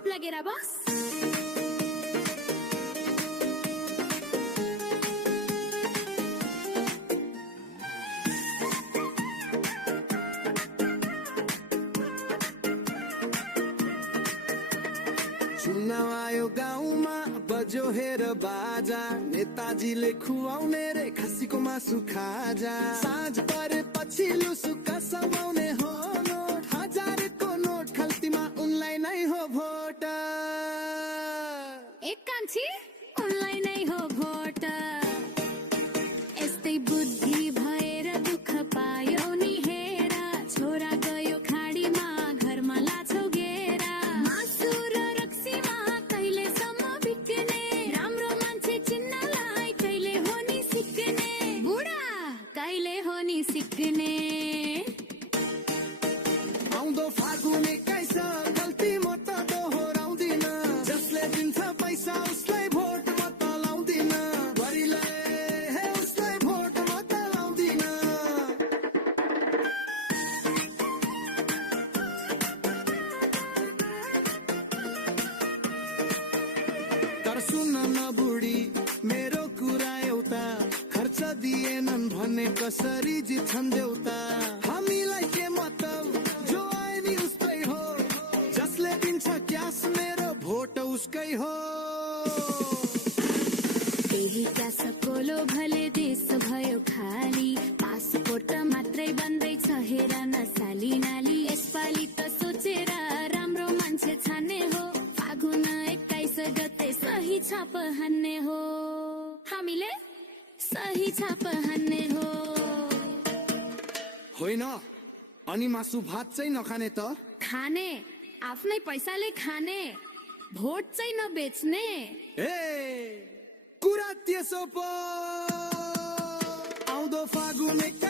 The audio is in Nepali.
चुप लगेर बस। चुनाव आयो गाउँमा बजो हेर बाजा, नेताजीले खुवाउने रे खसीको मासु खाजा। साँझ परेपछि लुसुक्का समाउने हो नोट, 1000 को नोट खल्तीमा उनलाई नै हो भोट। एक कान्छी उनलाई नै हो भोट। यस्तै बुद्धि भएर दुःख पायो नि हेर, छोरा गयो खाडीमा घरमा लाछौ घेरा। मासु र रक्सीमा कहिलेसम्म बिक्ने, राम्रो मान्छे चिन्नलाई कहिले हो नि सिक्ने, बुढा कहिले हो नि सिक्ने। आउँदो फागुन 21 गल्ती म त दोहोऱ्याउँदिन, जसले दिन्छ पैसा उसलाई भोट म त लाउँदिन, गरिलाई हे उसलाई भोट म त लाउँदिन। तर सुन न बुढी मेरो कुरा एउटा, खर्च दिएनन् भने कसरी जित्छन् देउता। हामीलाई के मतलब जो आए नि उसकै हो, जसले दिन्छ क्यास मेरो भोट उसकै हो। त्यही क्यासको लोभले देश भयो खाली, पासपोर्ट मात्रै बन्दैछ हेर न साली नाली। यसपालि त सोचेर राम्रो मान्छे छान्ने हो, फागुन 21 गते सही छाप हान्ने हो, हामीले सही छाप हान्ने हो। होइन अनि मासु भात चाहिँ नखाने त? खाने, आफ्नै पैसाले खाने, भोट चाहिँ नबेच्ने। ए कुरा त्यसो पो आउँदो फागुन 21